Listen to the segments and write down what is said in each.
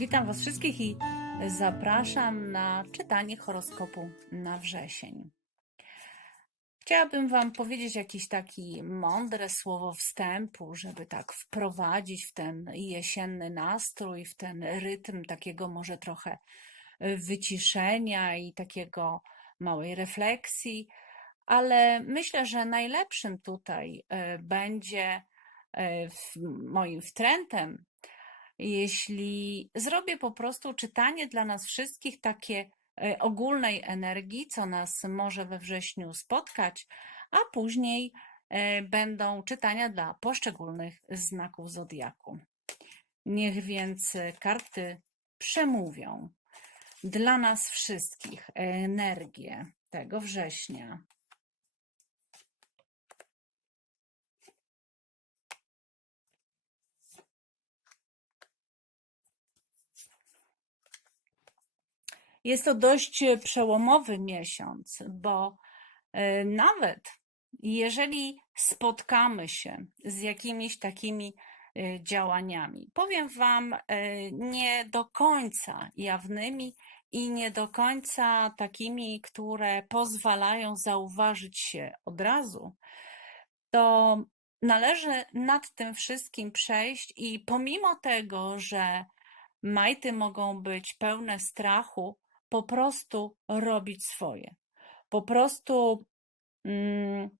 Witam Was wszystkich i zapraszam na czytanie horoskopu na wrzesień. Chciałabym Wam powiedzieć jakieś takie mądre słowo wstępu, żeby tak wprowadzić w ten jesienny nastrój, w ten rytm takiego może trochę wyciszenia i takiego małej refleksji, ale myślę, że najlepszym tutaj e, będzie e, moim wtrętem jeśli zrobię po prostu czytanie dla nas wszystkich takie e, ogólnej energii, co nas może we wrześniu spotkać, a później e, będą czytania dla poszczególnych znaków zodiaku. Niech więc e, karty przemówią dla nas wszystkich energię tego września. Jest to dość e, przełomowy miesiąc, bo e, nawet jeżeli spotkamy się z jakimiś takimi e, działaniami, powiem Wam, nie do końca jawnymi i nie do końca takimi, które pozwalają zauważyć się od razu, to należy nad tym wszystkim przejść i pomimo tego, że majty mogą być pełne strachu, po prostu robić swoje. Po prostu mm,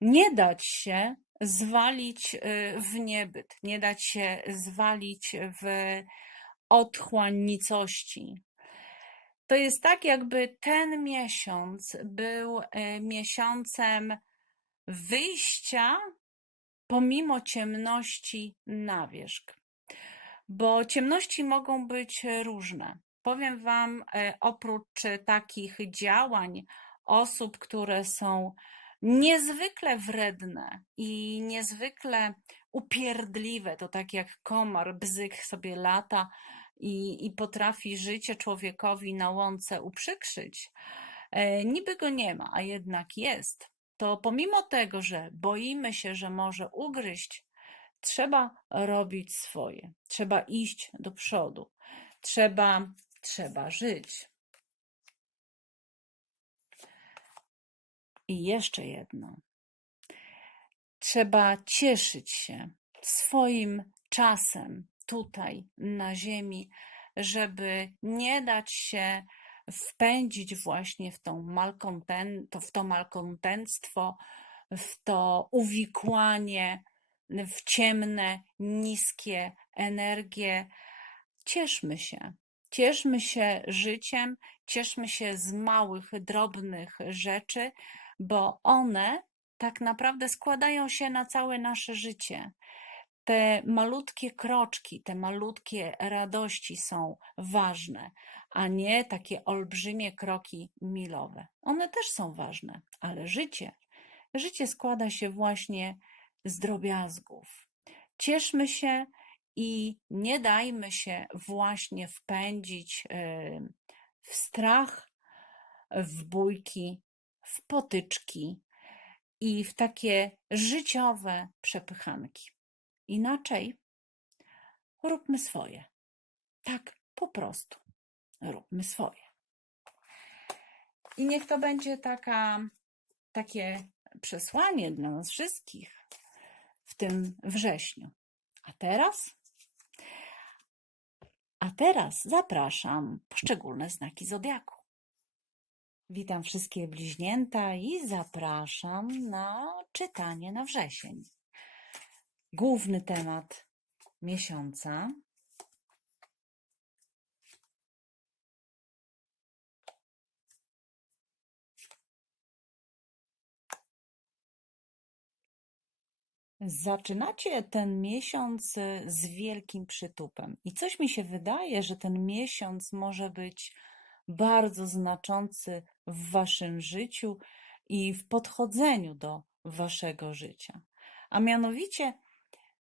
nie dać się zwalić y, w niebyt, nie dać się zwalić w otchłań nicości. To jest tak, jakby ten miesiąc był y, miesiącem wyjścia pomimo ciemności na wierzch bo ciemności mogą być różne. Powiem Wam, e, oprócz takich działań osób, które są niezwykle wredne i niezwykle upierdliwe, to tak jak komar, bzyk sobie lata i, i potrafi życie człowiekowi na łące uprzykrzyć. E, Niby go nie ma, a jednak jest. To pomimo tego, że boimy się, że może ugryźć, trzeba robić swoje. Trzeba iść do przodu. Trzeba, trzeba żyć. I jeszcze jedno. Trzeba cieszyć się swoim czasem tutaj na ziemi, żeby nie dać się wpędzić właśnie w, tą malkonten, to, w to malkontentstwo, w to uwikłanie w ciemne, niskie energie. Cieszmy się. Cieszmy się życiem, cieszmy się z małych, drobnych rzeczy, bo one tak naprawdę składają się na całe nasze życie. Te malutkie kroczki, te malutkie radości są ważne, a nie takie olbrzymie kroki milowe. One też są ważne, ale życie, życie składa się właśnie z drobiazgów. Cieszmy się i nie dajmy się właśnie wpędzić y, w strach, w bójki, w potyczki i w takie życiowe przepychanki. Inaczej róbmy swoje. Tak po prostu róbmy swoje. I niech to będzie taka, takie przesłanie dla nas wszystkich w tym wrześniu. A teraz? A teraz zapraszam poszczególne znaki zodiaku. Witam wszystkie bliźnięta i zapraszam na czytanie na wrzesień. Główny temat miesiąca Zaczynacie ten miesiąc y, z wielkim przytupem i coś mi się wydaje, że ten miesiąc może być bardzo znaczący w waszym życiu i w podchodzeniu do waszego życia. A mianowicie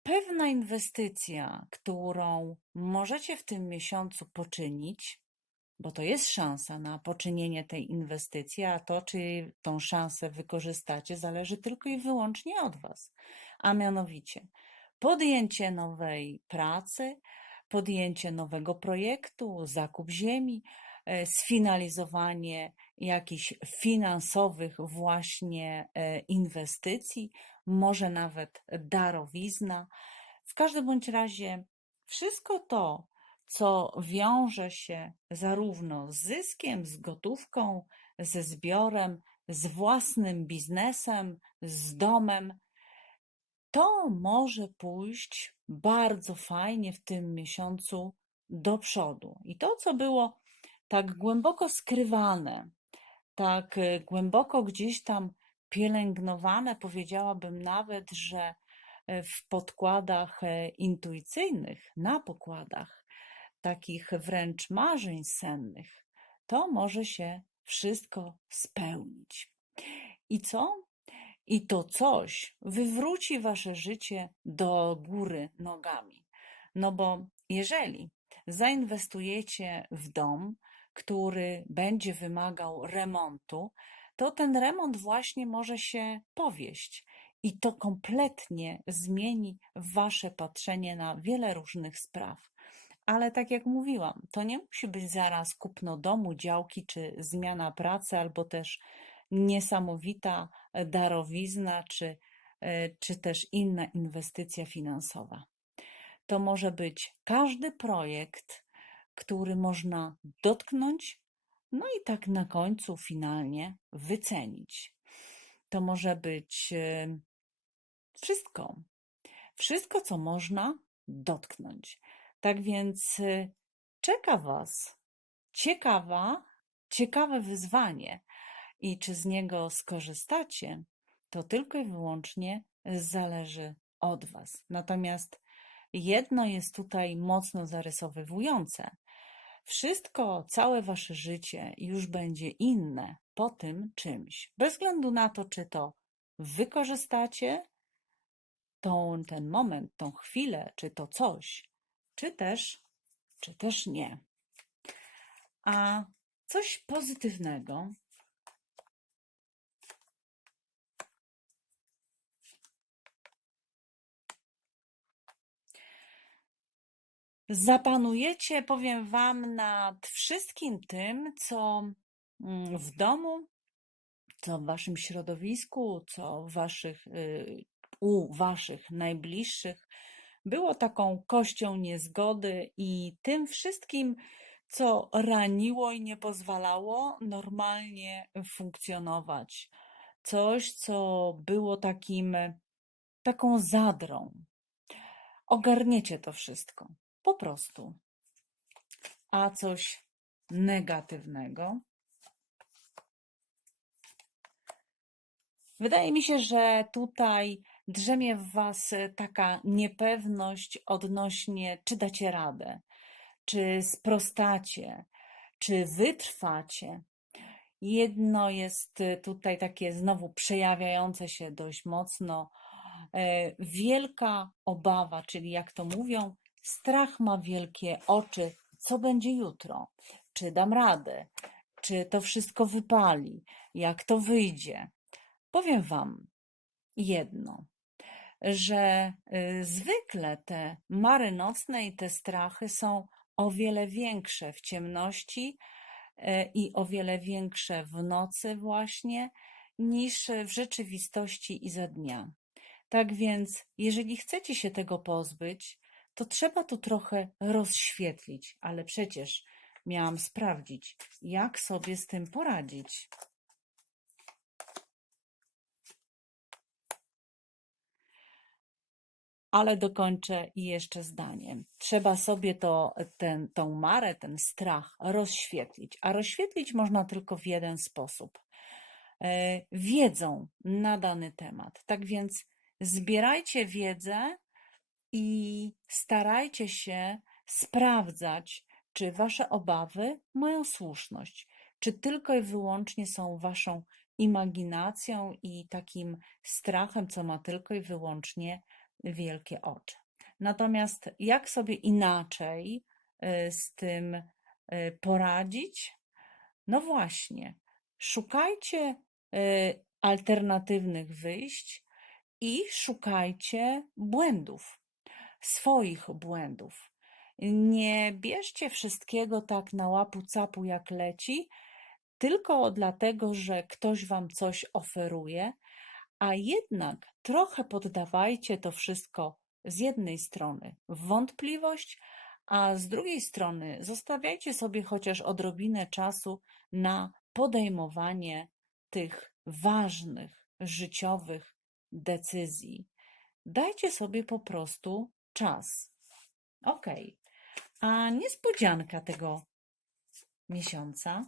pewna inwestycja, którą możecie w tym miesiącu poczynić, bo to jest szansa na poczynienie tej inwestycji, a to, czy tą szansę wykorzystacie, zależy tylko i wyłącznie od Was. A mianowicie podjęcie nowej pracy, podjęcie nowego projektu, zakup ziemi, e, sfinalizowanie jakichś finansowych właśnie e, inwestycji, może nawet darowizna. W każdym bądź razie wszystko to, co wiąże się zarówno z zyskiem, z gotówką, ze zbiorem, z własnym biznesem, z domem, to może pójść bardzo fajnie w tym miesiącu do przodu. I to, co było tak głęboko skrywane, tak e, głęboko gdzieś tam pielęgnowane, powiedziałabym nawet, że e, w podkładach e, intuicyjnych, na pokładach, takich wręcz marzeń sennych, to może się wszystko spełnić. I co? I to coś wywróci wasze życie do góry nogami. No bo jeżeli zainwestujecie w dom, który będzie wymagał remontu, to ten remont właśnie może się powieść i to kompletnie zmieni wasze patrzenie na wiele różnych spraw. Ale tak jak mówiłam, to nie musi być zaraz kupno domu, działki czy zmiana pracy, albo też niesamowita darowizna, czy, e, czy też inna inwestycja finansowa. To może być każdy projekt, który można dotknąć, no i tak na końcu finalnie wycenić. To może być e, wszystko. Wszystko, co można dotknąć. Tak więc y, czeka Was ciekawa, ciekawe wyzwanie i czy z niego skorzystacie, to tylko i wyłącznie zależy od Was. Natomiast jedno jest tutaj mocno zarysowywujące. Wszystko, całe Wasze życie już będzie inne po tym czymś. Bez względu na to, czy to wykorzystacie tą, ten moment, tą chwilę, czy to coś, czy też, czy też nie. A coś pozytywnego. Zapanujecie, powiem Wam, nad wszystkim tym, co mm, w domu, co w Waszym środowisku, co waszych, y, u Waszych najbliższych było taką kością niezgody i tym wszystkim, co raniło i nie pozwalało normalnie funkcjonować. Coś, co było takim, taką zadrą. Ogarniecie to wszystko. Po prostu. A coś negatywnego. Wydaje mi się, że tutaj drzemie w Was taka niepewność odnośnie, czy dacie radę, czy sprostacie, czy wytrwacie. Jedno jest tutaj takie znowu przejawiające się dość mocno. E, wielka obawa, czyli jak to mówią, strach ma wielkie oczy. Co będzie jutro? Czy dam radę? Czy to wszystko wypali? Jak to wyjdzie? Powiem Wam jedno że y, zwykle te mary nocne i te strachy są o wiele większe w ciemności y, i o wiele większe w nocy właśnie niż w rzeczywistości i za dnia. Tak więc, jeżeli chcecie się tego pozbyć, to trzeba to trochę rozświetlić, ale przecież miałam sprawdzić, jak sobie z tym poradzić. Ale dokończę jeszcze zdaniem. Trzeba sobie to, ten, tą marę, ten strach rozświetlić, a rozświetlić można tylko w jeden sposób. E, wiedzą na dany temat. Tak więc zbierajcie wiedzę i starajcie się sprawdzać, czy wasze obawy mają słuszność, czy tylko i wyłącznie są waszą imaginacją i takim strachem, co ma tylko i wyłącznie wielkie oczy. Natomiast jak sobie inaczej y, z tym y, poradzić? No właśnie, szukajcie y, alternatywnych wyjść i szukajcie błędów, swoich błędów. Nie bierzcie wszystkiego tak na łapu capu jak leci, tylko dlatego, że ktoś wam coś oferuje, a jednak trochę poddawajcie to wszystko z jednej strony w wątpliwość, a z drugiej strony zostawiajcie sobie chociaż odrobinę czasu na podejmowanie tych ważnych, życiowych decyzji. Dajcie sobie po prostu czas. Ok. A niespodzianka tego miesiąca.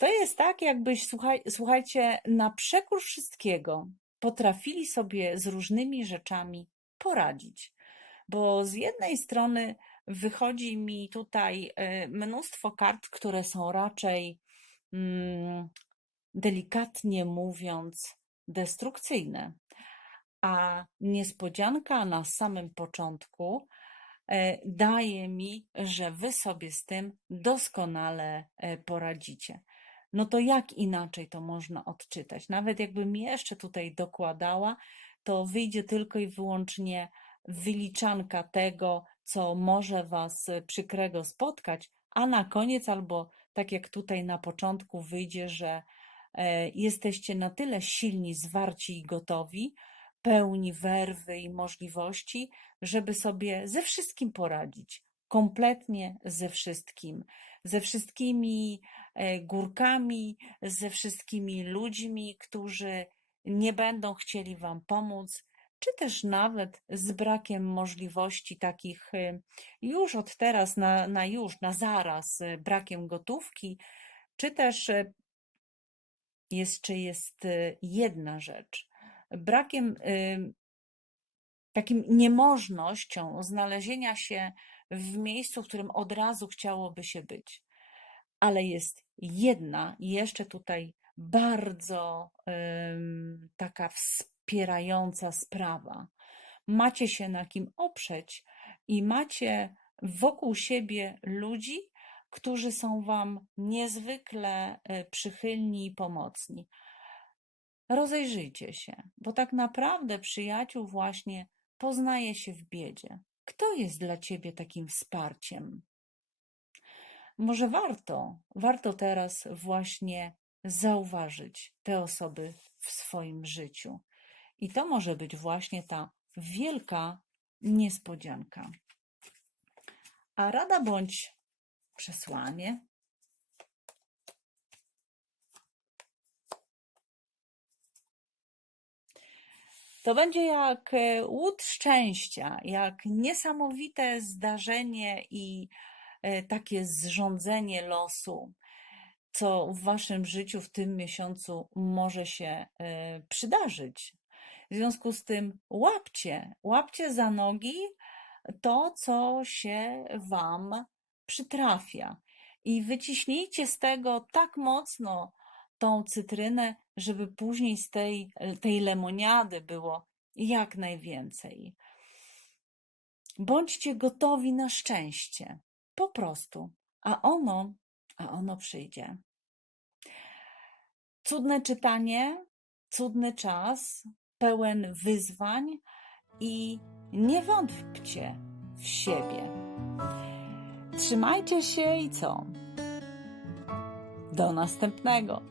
To jest tak, jakbyś, słuchaj, słuchajcie, na przekór wszystkiego potrafili sobie z różnymi rzeczami poradzić. Bo z jednej strony wychodzi mi tutaj e, mnóstwo kart, które są raczej, mm, delikatnie mówiąc, destrukcyjne. A niespodzianka na samym początku e, daje mi, że wy sobie z tym doskonale e, poradzicie. No to jak inaczej to można odczytać? Nawet jakbym jeszcze tutaj dokładała, to wyjdzie tylko i wyłącznie wyliczanka tego, co może Was przykrego spotkać, a na koniec, albo tak jak tutaj na początku, wyjdzie, że e, jesteście na tyle silni, zwarci i gotowi, pełni werwy i możliwości, żeby sobie ze wszystkim poradzić. Kompletnie ze wszystkim. Ze wszystkimi górkami, ze wszystkimi ludźmi, którzy nie będą chcieli Wam pomóc, czy też nawet z brakiem możliwości takich y, już od teraz na, na już, na zaraz, y, brakiem gotówki, czy też y, jeszcze jest jedna rzecz, brakiem, takim niemożnością znalezienia się w miejscu, w którym od razu chciałoby się być. Ale jest jedna jeszcze tutaj bardzo taka wspaniała, wspierająca sprawa. Macie się na kim oprzeć i macie wokół siebie ludzi, którzy są Wam niezwykle e, przychylni i pomocni. Rozejrzyjcie się, bo tak naprawdę przyjaciół właśnie poznaje się w biedzie. Kto jest dla Ciebie takim wsparciem? Może warto, warto teraz właśnie zauważyć te osoby w swoim życiu. I to może być właśnie ta wielka niespodzianka. A rada bądź przesłanie. To będzie jak e, łód szczęścia, jak niesamowite zdarzenie i takie zrządzenie losu, co w waszym życiu w tym miesiącu może się e, przydarzyć. W związku z tym łapcie, łapcie za nogi to, co się Wam przytrafia i wyciśnijcie z tego tak mocno tą cytrynę, żeby później z tej, tej lemoniady było jak najwięcej. Bądźcie gotowi na szczęście. Po prostu. A ono, a ono przyjdzie. Cudne czytanie, cudny czas, pełen wyzwań i nie wątpcie w siebie. Trzymajcie się i co? Do następnego.